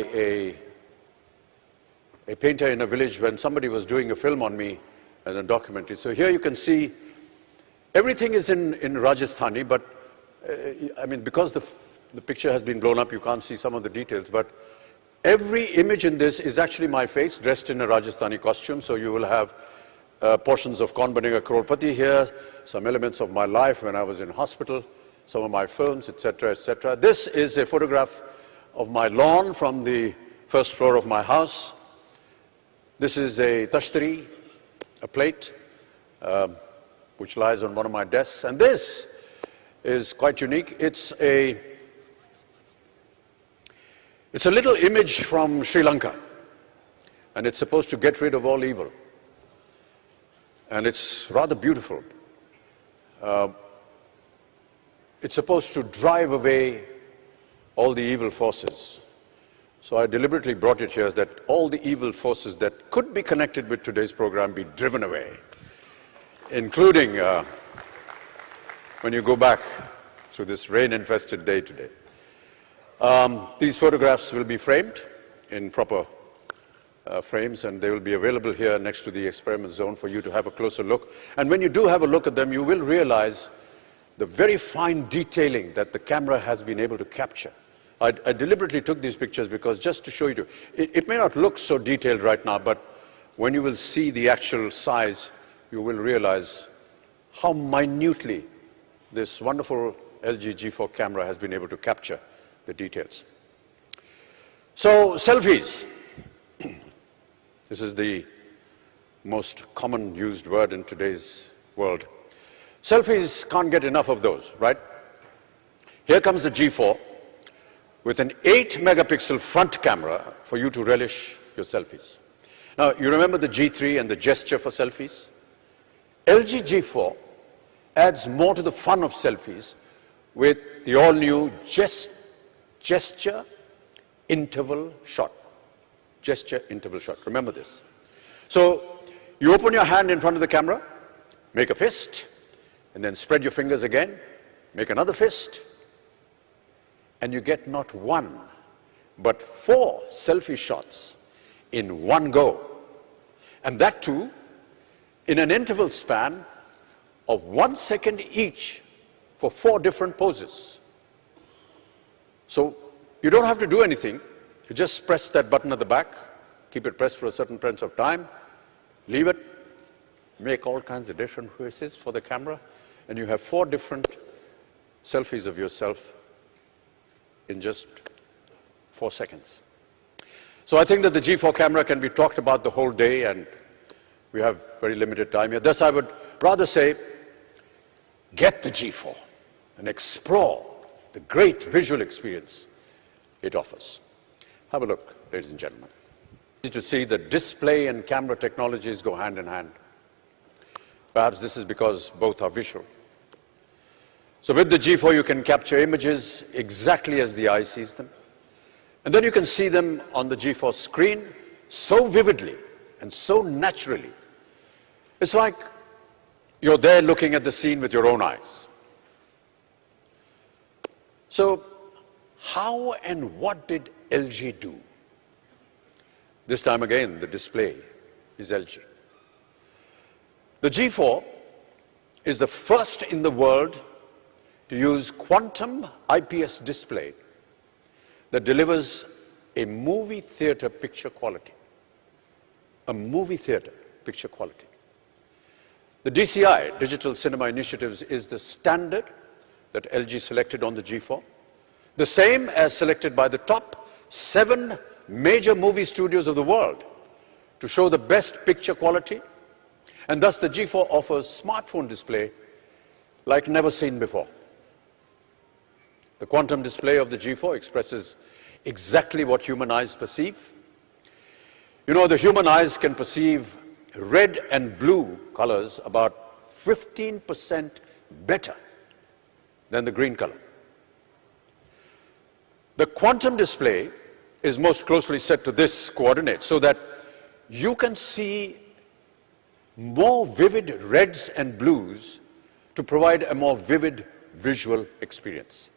a painter in a village when somebody was doing a film on me and a documentary. So here you can see everything is in Rajasthani, but I mean, because the picture has been blown up, you can't see some of the details, but every image in this is actually my face dressed in a Rajasthani costume. So you will have portions of Kaun Banega Crorepati here, some elements of my life when I was in hospital, some of my films, etc., etc. This is a photograph of my lawn from the first floor of my house. This is a tashtari, a plate, which lies on one of my desks. And this is quite unique. It's a little image from Sri Lanka, and it's supposed to get rid of all evil. And it's rather beautiful. It's supposed to drive away all the evil forces. So I deliberately brought it here that all the evil forces that could be connected with today's program be driven away, including when you go back through this rain-infested day today. These photographs will be framed in proper frames, and they will be available here next to the experiment zone for you to have a closer look. And when you do have a look at them, you will realize the very fine detailing that the camera has been able to capture. I deliberately took these pictures because just to show you, it may not look so detailed right now, but when you will see the actual size, you will realize how minutely this wonderful LG G4 camera has been able to capture the details. So, selfies. This is the most common used word in today's world. Selfies can't get enough of those, right? Here comes the G4 with an 8-megapixel front camera for you to relish your selfies. Now, you remember the G3 and the gesture for selfies? LG G4 adds more to the fun of selfies with the all-new gesture interval shot. Gesture interval shot. Remember this. So, you open your hand in front of the camera, make a fist, and then spread your fingers again, make another fist, and you get not one, but 4 selfie shots in one go. And that too, in an interval span of 1 second each for 4 different poses. So you don't have to do anything. You just press that button at the back, keep it pressed for a certain length of time, leave it, make all kinds of different faces for the camera, and you have 4 different selfies of yourself in just 4 seconds. So I think that the G4 camera can be talked about the whole day, and we have very limited time here. Thus, I would rather say, get the G4 and explore the great visual experience it offers. Have a look, ladies and gentlemen. To see that display and camera technologies go hand in hand. Perhaps this is because both are visual. So with the G4, you can capture images exactly as the eye sees them. And then you can see them on the G4 screen so vividly and so naturally. It's like you're there looking at the scene with your own eyes. So how and what did LG do? This time again, the display is LG. The G4 is the first in the world to use quantum IPS display that delivers a movie theater picture quality. A movie theater picture quality. The DCI, Digital Cinema Initiatives, is the standard that LG selected on the G4. The same as selected by the top 7 major movie studios of the world to show the best picture quality. And thus the G4 offers smartphone display like never seen before. The quantum display of the G4 expresses exactly what human eyes perceive. You know, the human eyes can perceive red and blue colors about 15% better than the green color. The quantum display is most closely set to this coordinate so that you can see more vivid reds and blues to provide a more vivid visual experience.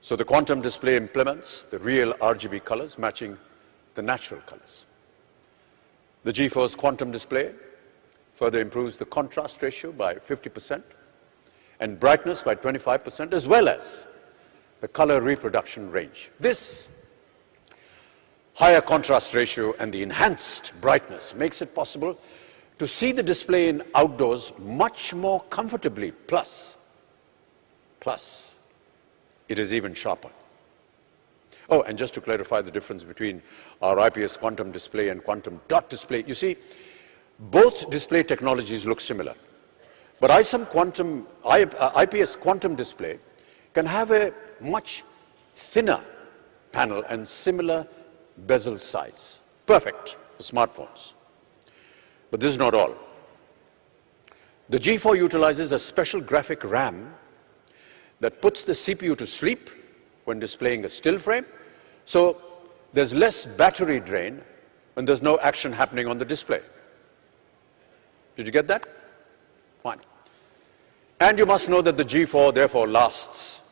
So the quantum display implements the real RGB colors matching the natural colors. The GeForce quantum display further improves the contrast ratio by 50% and brightness by 25%, as well as the color reproduction range. This higher contrast ratio and the enhanced brightness makes it possible to see the display in outdoors much more comfortably. Plus, it is even sharper. Oh, and just to clarify the difference between our IPS quantum display and quantum dot display, you see, both display technologies look similar. But IPS quantum display can have a much thinner panel and similar bezel size. Perfect for smartphones. But this is not all. The G4 utilizes a special graphic RAM that puts the CPU to sleep when displaying a still frame, so there's less battery drain when there's no action happening on the display. Did you get that? Fine. And you must know that the G4 therefore lasts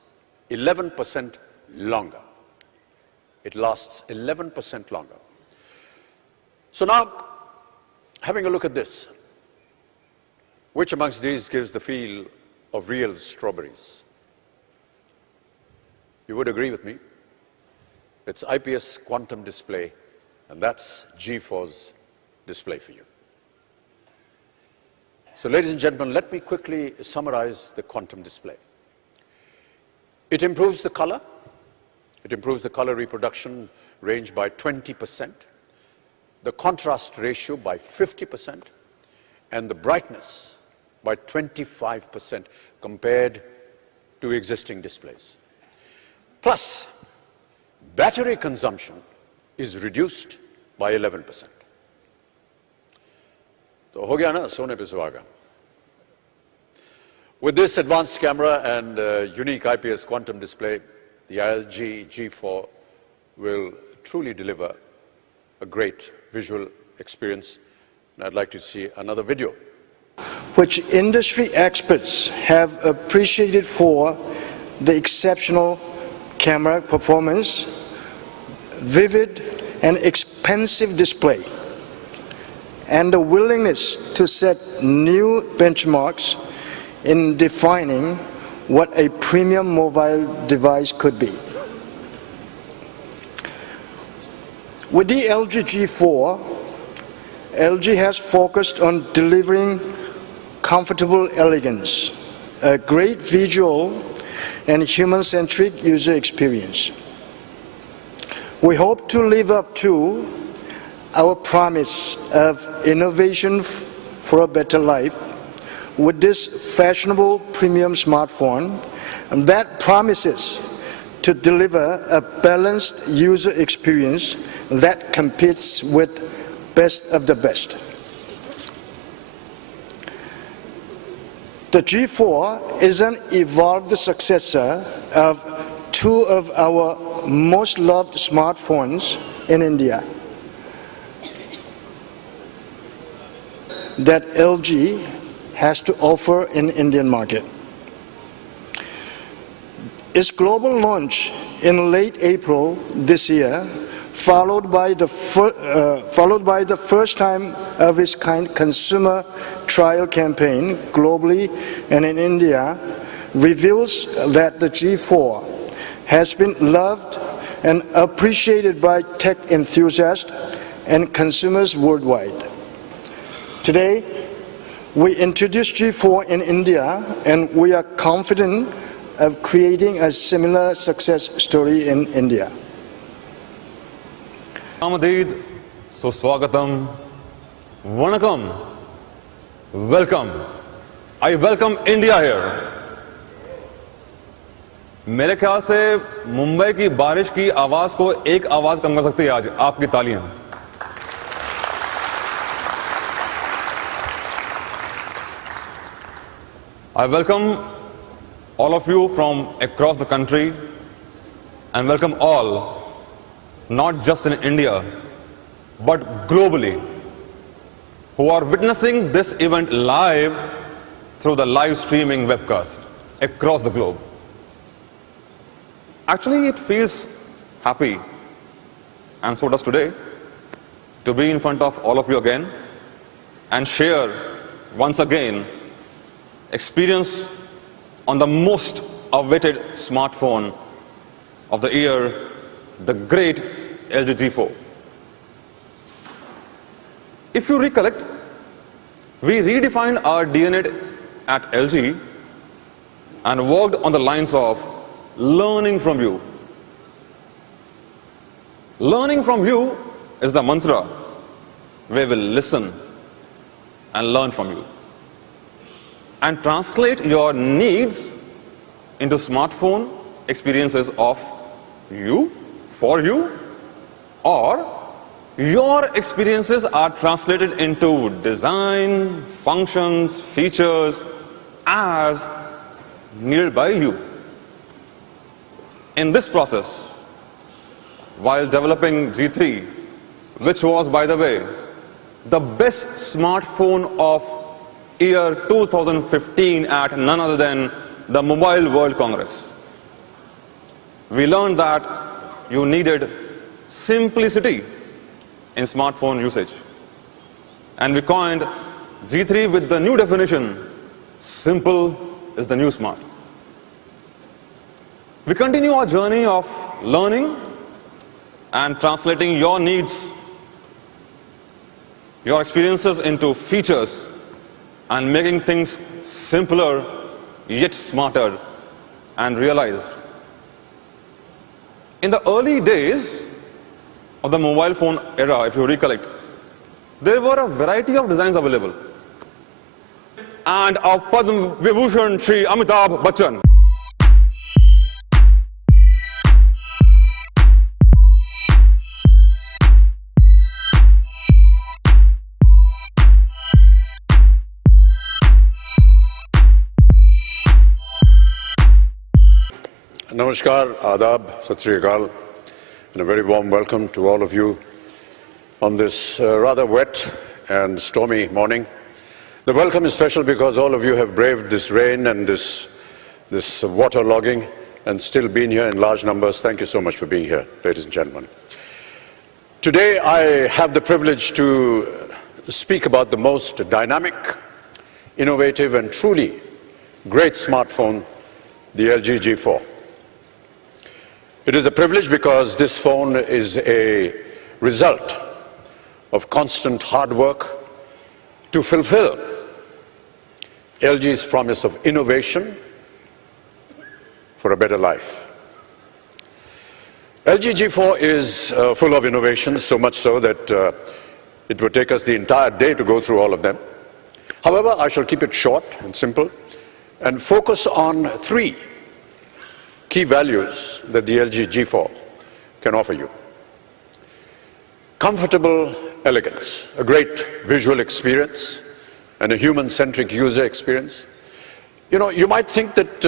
11% longer. It lasts 11% longer. So now, having a look at this, which amongst these gives the feel of real strawberries? You would agree with me. It's IPS quantum display, and that's G4's display for you. So ladies and gentlemen, let me quickly summarize the quantum display. It improves the color. It improves the color reproduction range by 20%, the contrast ratio by 50%, and the brightness by 25% compared to existing displays. Plus, battery consumption is reduced by 11%. तो हो गया ना सोने पे सुहागा. With this advanced camera and unique IPS quantum display, the LG G4 will truly deliver a great visual experience. And I'd like to see another video, which industry experts have appreciated for the exceptional camera performance, vivid and expensive display, and the willingness to set new benchmarks in defining what a premium mobile device could be. With the LG G4, LG has focused on delivering comfortable elegance, a great visual and human-centric user experience. We hope to live up to our promise of innovation for a better life with this fashionable premium smartphone, and that promises to deliver a balanced user experience that competes with best of the best. The G4 is an evolved successor of two of our most loved smartphones in India that LG has to offer in the Indian market. Its global launch in late April this year, followed by the first time of its kind consumer trial campaign globally and in India, reveals that the G4 has been loved and appreciated by tech enthusiasts and consumers worldwide. Today, we introduced G4 in India, and we are confident of creating a similar success story in India. Amadid, Suswagatam, Vanakkam, welcome. I welcome India here. मेरे ख्याल से मुंबई की बारिश की आवाज को एक आवाज कम कर सकती है आज आपकी तालियां. I welcome all of you from across the country and welcome all, not just in India, but globally, who are witnessing this event live through the live streaming webcast across the globe. Actually, it feels happy, and so does today, to be in front of all of you again and share once again experience on the most awaited smartphone of the year, the great LG G4. If you recollect, we redefined our DNA at LG and worked on the lines of learning from you. Learning from you is the mantra. We will listen and learn from you and translate your needs into smartphone experiences of you, for you, or your experiences are translated into design, functions, features as needed by you. In this process, while developing G3, which was, by the way, the best smartphone of year 2015 at none other than the Mobile World Congress, we learned that you needed simplicity in smartphone usage. And we coined G3 with the new definition, simple is the new smart. We continue our journey of learning and translating your needs, your experiences into features and making things simpler yet smarter and realized. In the early days of the mobile phone era, if you recollect, there were a variety of designs available. And our Padma Vibhushan Shri Amitabh Bachchan. Namaskar, Adab, Sat Sri Akal, and a very warm welcome to all of you on this rather wet and stormy morning. The welcome is special because all of you have braved this rain and this water logging and still been here in large numbers. Thank you so much for being here, ladies and gentlemen. Today I have the privilege to speak about the most dynamic, innovative and truly great smartphone, the LG G4. It is a privilege because this phone is a result of constant hard work to fulfill LG's promise of innovation for a better life. LG G4 is full of innovations, so much so that it would take us the entire day to go through all of them. However, I shall keep it short and simple and focus on three key values that the LG G4 can offer you. Comfortable elegance, a great visual experience, and a human-centric user experience. You know, you might think that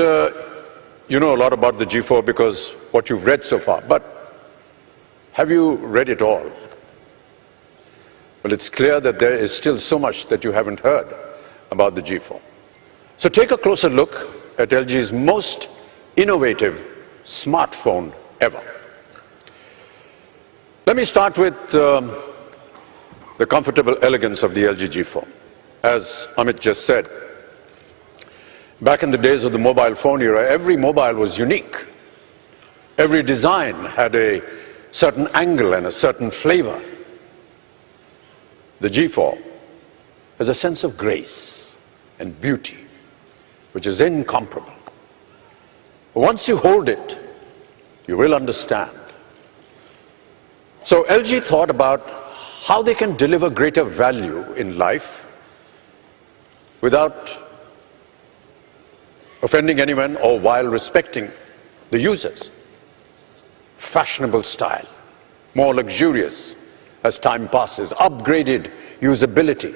you know a lot about the G4 because what you've read so far, but have you read it all? Well, it's clear that there is still so much that you haven't heard about the G4. So take a closer look at LG's most innovative smartphone ever. Let me start with the comfortable elegance of the LG G4. As Amit just said, back in the days of the mobile phone era, every mobile was unique. Every design had a certain angle and a certain flavor. The G4 has a sense of grace and beauty, which is incomparable. Once you hold it, you will understand. So LG thought about how they can deliver greater value in life without offending anyone or while respecting the users. Fashionable style, more luxurious as time passes, upgraded usability.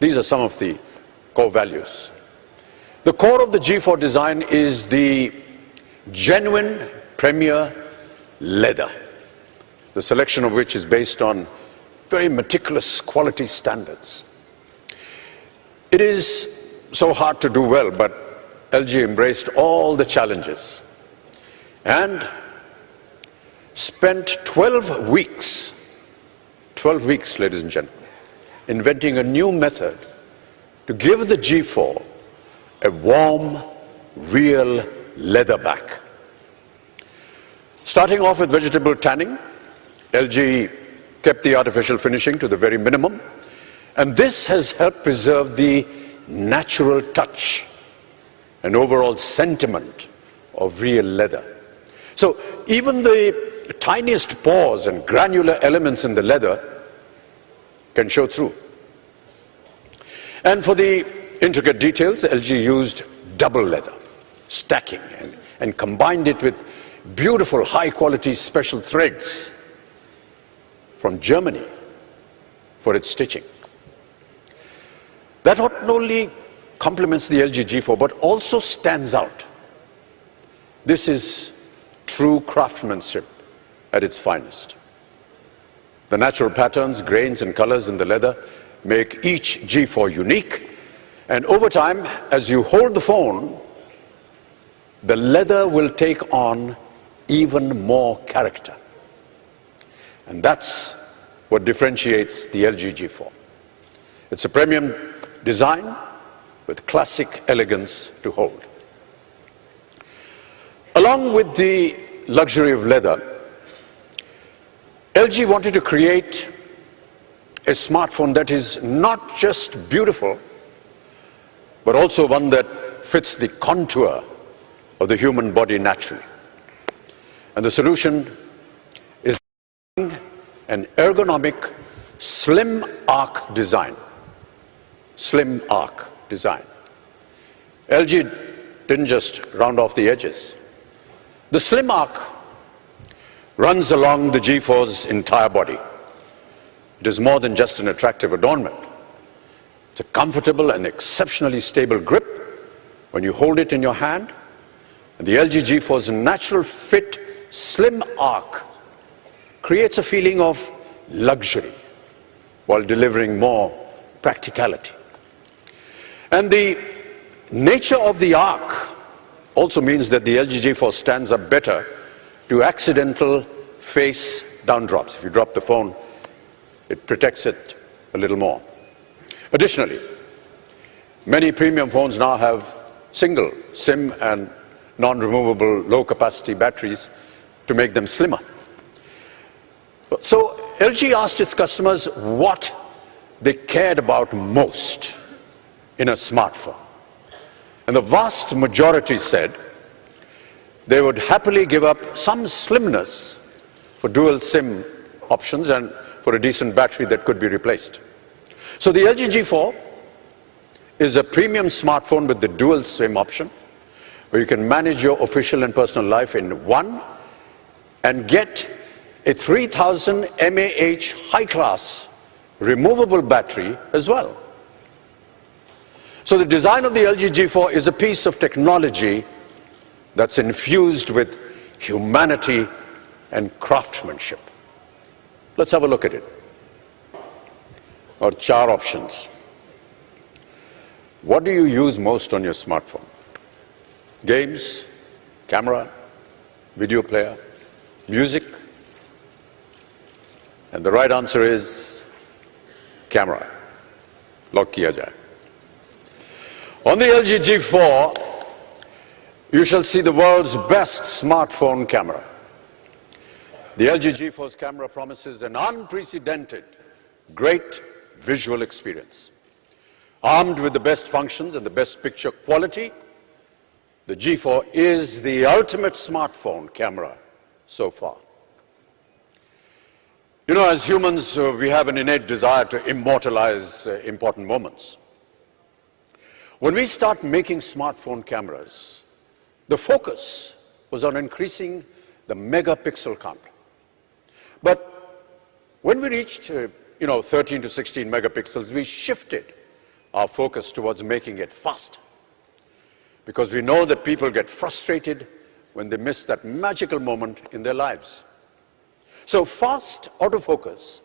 These are some of the core values. The core of the G4 design is the genuine premier leather, the selection of which is based on very meticulous quality standards. It is so hard to do well, but LG embraced all the challenges and spent 12 weeks, ladies and gentlemen, inventing a new method to give the G4 a warm, real leather back. Starting off with vegetable tanning, LG kept the artificial finishing to the very minimum, and this has helped preserve the natural touch and overall sentiment of real leather. So even the tiniest pores and granular elements in the leather can show through. And for the intricate details, LG used double leather, stacking, and combined it with beautiful, high-quality special threads from Germany for its stitching. That not only complements the LG G4, but also stands out. This is true craftsmanship at its finest. The natural patterns, grains, and colors in the leather make each G4 unique. And over time, as you hold the phone, the leather will take on even more character. And that's what differentiates the LG G4. It's a premium design with classic elegance to hold. Along with the luxury of leather, LG wanted to create a smartphone that is not just beautiful, but also one that fits the contour of the human body naturally. And the solution is an ergonomic slim arc design. Slim arc design. LG didn't just round off the edges. The slim arc runs along the G4's entire body. It is more than just an attractive adornment. It's a comfortable and exceptionally stable grip when you hold it in your hand. And the LG G4's natural fit slim arc creates a feeling of luxury while delivering more practicality. And the nature of the arc also means that the LG G4 stands up better to accidental face down drops. If you drop the phone, it protects it a little more. Additionally, many premium phones now have single SIM and non-removable low-capacity batteries to make them slimmer. So LG asked its customers what they cared about most in a smartphone. And the vast majority said they would happily give up some slimness for dual SIM options and for a decent battery that could be replaced. So the LG G4 is a premium smartphone with the dual SIM option, where you can manage your official and personal life in one and get a 3000 mAh high-class removable battery as well. So the design of the LG G4 is a piece of technology that's infused with humanity and craftsmanship. Let's have a look at it. Or four options. What do you use most on your smartphone? Games, camera, video player, music? And the right answer is camera. Lock kiya jaye. On the LG G4, you shall see the world's best smartphone camera. The LG G4's camera promises an unprecedented, great visual experience. Armed with the best functions and the best picture quality, the G4 is the ultimate smartphone camera so far. You know, as humans, we have an innate desire to immortalize important moments. When we start making smartphone cameras, the focus was on increasing the megapixel count. But when we reached 13 to 16 megapixels, we shifted our focus towards making it fast. Because we know that people get frustrated when they miss that magical moment in their lives. So fast autofocus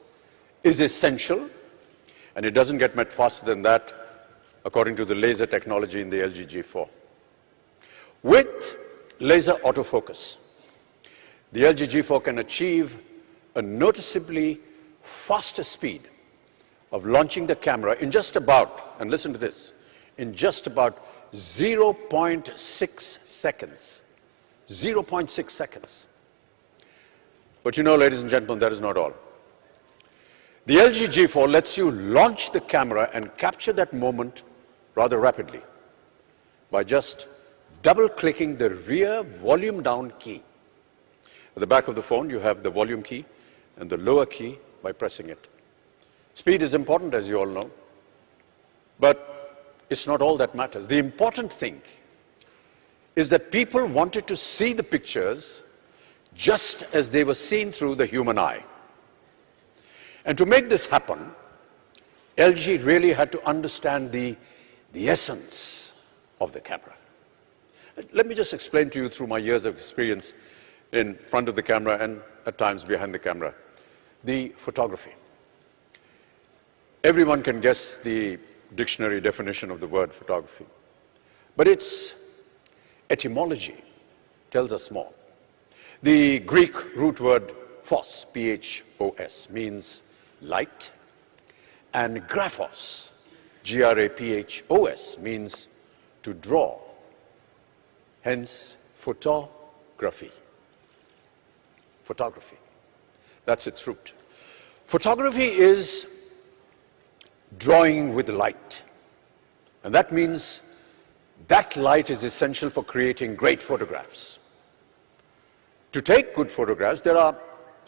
is essential, and it doesn't get much faster than that according to the laser technology in the LG G4. With laser autofocus, the LG G4 can achieve a noticeably faster speed of launching the camera in just about, and listen to this, in just about 0.6 seconds. 0.6 seconds. But you know, ladies and gentlemen, that is not all. The LG G4 lets you launch the camera and capture that moment rather rapidly by just double-clicking the rear volume down key. At the back of the phone, you have the volume key and the lower key by pressing it. Speed is important, as you all know, but it's not all that matters. The important thing is that people wanted to see the pictures just as they were seen through the human eye. And to make this happen, LG really had to understand the essence of the camera. Let me just explain to you through my years of experience in front of the camera and at times behind the camera, the photography. Everyone can guess the dictionary definition of the word photography, but its etymology tells us more. The Greek root word phos, P-H-O-S, means light, and graphos, G-R-A-P-H-O-S, means to draw, hence photography. Photography, that's its root. Photography is drawing with light, and that means that light is essential for creating great photographs. To take good photographs, there are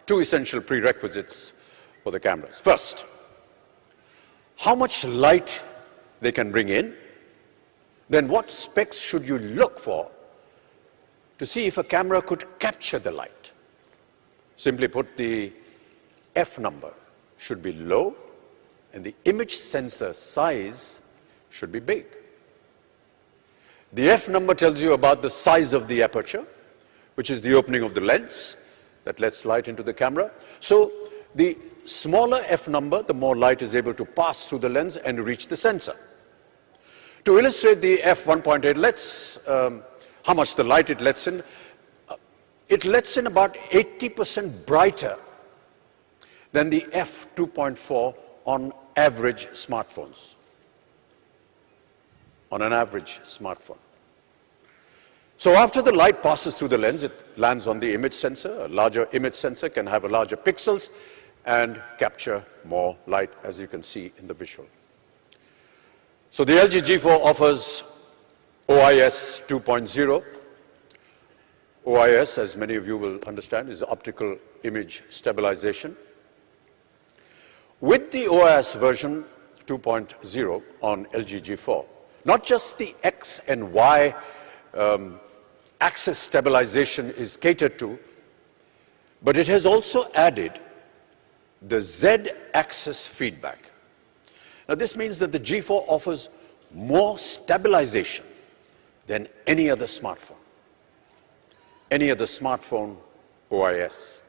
two essential prerequisites for the cameras. First, how much light they can bring in. Then what specs should you look for to see if a camera could capture the light? Simply put, the F number should be low and the image sensor size should be big. The F number tells you about the size of the aperture, which is the opening of the lens that lets light into the camera. So the smaller F number, the more light is able to pass through the lens and reach the sensor. To illustrate the f1.8, how much the light it lets in. It lets in about 80% brighter than the f2.4 on average smartphones. On an average smartphone. So after the light passes through the lens, it lands on the image sensor. A larger image sensor can have a larger pixels and capture more light, as you can see in the visual. So the LG G4 offers OIS 2.0. OIS, as many of you will understand, is optical image stabilization. With the OIS version 2.0 on LG G4, not just the X and Y axis stabilization is catered to, but it has also added the Z-axis feedback. Now this means that the G4 offers more stabilization than any other smartphone. Any other smartphone OIS.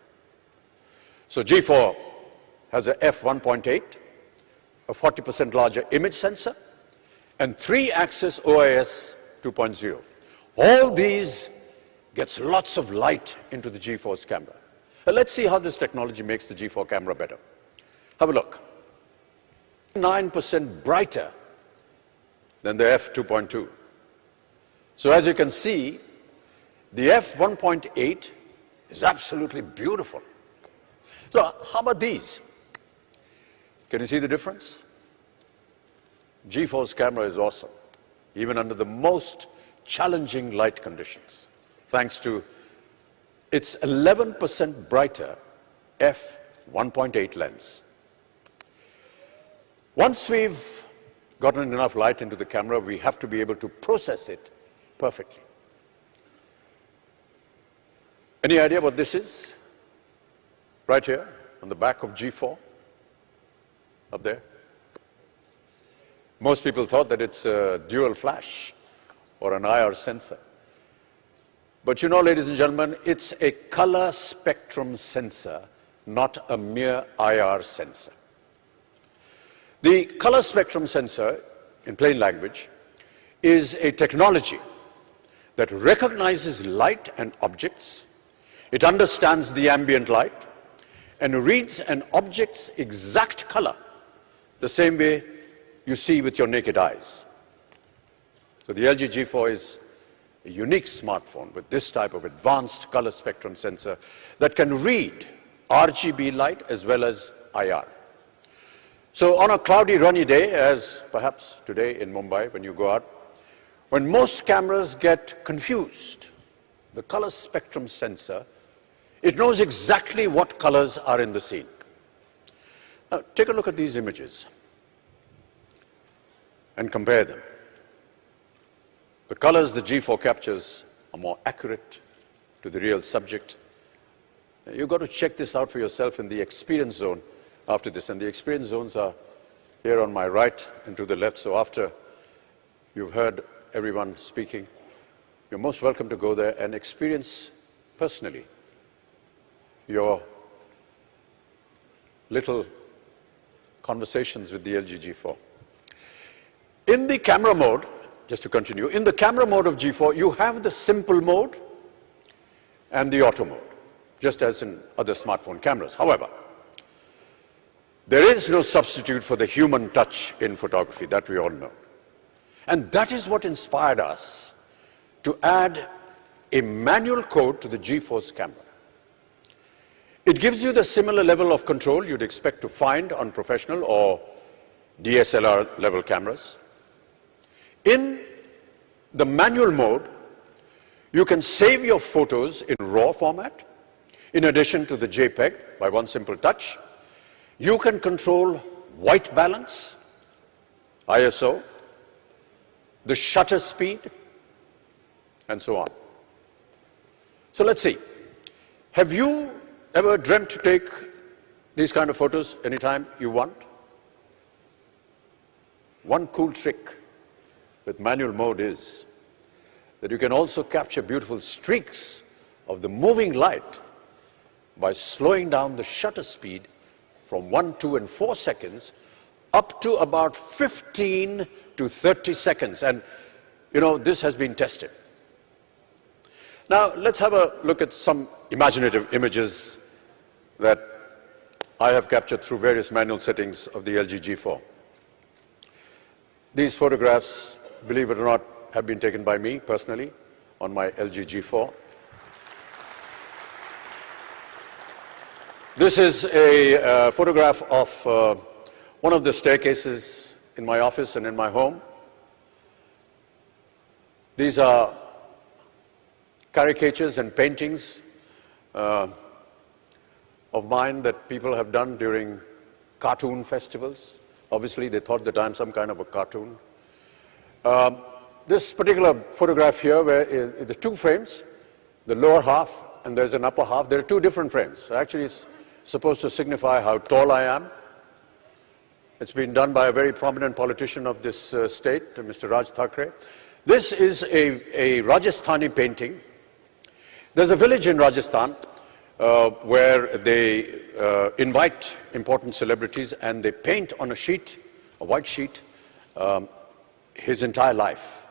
So G4 has a f1.8, a 40% larger image sensor, and 3-axis OIS 2.0. All these gets lots of light into the G4's camera. Now let's see how this technology makes the G4 camera better. Have a look. 9% brighter than the f2.2. So as you can see, the f1.8 is absolutely beautiful. So how about these? Can you see the difference? G4's camera is awesome, even under the most challenging light conditions, thanks to its 11% brighter f1.8 lens. Once we've gotten enough light into the camera, we have to be able to process it perfectly. Any idea what this is? Right here, on the back of G4, up there. Most people thought that it's a dual flash or an IR sensor. But you know, ladies and gentlemen, it's a color spectrum sensor, not a mere IR sensor. The color spectrum sensor, in plain language, is a technology that recognizes light and objects It understands the ambient light and reads an object's exact color the same way you see with your naked eyes. So the LG G4 is a unique smartphone with this type of advanced color spectrum sensor that can read RGB light as well as IR. So on a cloudy, rainy day, as perhaps today in Mumbai when you go out, when most cameras get confused, the color spectrum sensor, it knows exactly what colors are in the scene. Now, take a look at these images and compare them. The colors the G4 captures are more accurate to the real subject. You've got to check this out for yourself in the experience zone after this. And the experience zones are here on my right and to the left. So after you've heard everyone speaking, you're most welcome to go there and experience personally your little conversations with the LG G4. In the camera mode, just to continue, in the camera mode of G4, you have the simple mode and the auto mode, just as in other smartphone cameras. However, there is no substitute for the human touch in photography, that we all know. And that is what inspired us to add a manual code to the G4's camera. It gives you the similar level of control you'd expect to find on professional or DSLR level cameras. In the manual mode, you can save your photos in RAW format, in addition to the JPEG by one simple touch. You can control white balance, ISO, the shutter speed, and so on. So let's see. Have you ever dreamt to take these kind of photos anytime you want? One cool trick with manual mode is that you can also capture beautiful streaks of the moving light by slowing down the shutter speed from 1, 2, and 4 seconds up to about 15 to 30 seconds. And, you know, this has been tested. Now, let's have a look at some imaginative images that I have captured through various manual settings of the LG G4. These photographs, believe it or not, have been taken by me personally on my LG G4. This is a photograph of one of the staircases in my office and in my home. These are caricatures and paintings of mine that people have done during cartoon festivals. Obviously, they thought that I'm some kind of a cartoon. This particular photograph here, where the two frames, the lower half and there's an upper half, there are two different frames. Actually, it's supposed to signify how tall I am. It's been done by a very prominent politician of this state, Mr. Raj Thackeray. This is a Rajasthani painting. There's a village in Rajasthan where they invite important celebrities and they paint on a sheet, a white sheet, his entire life.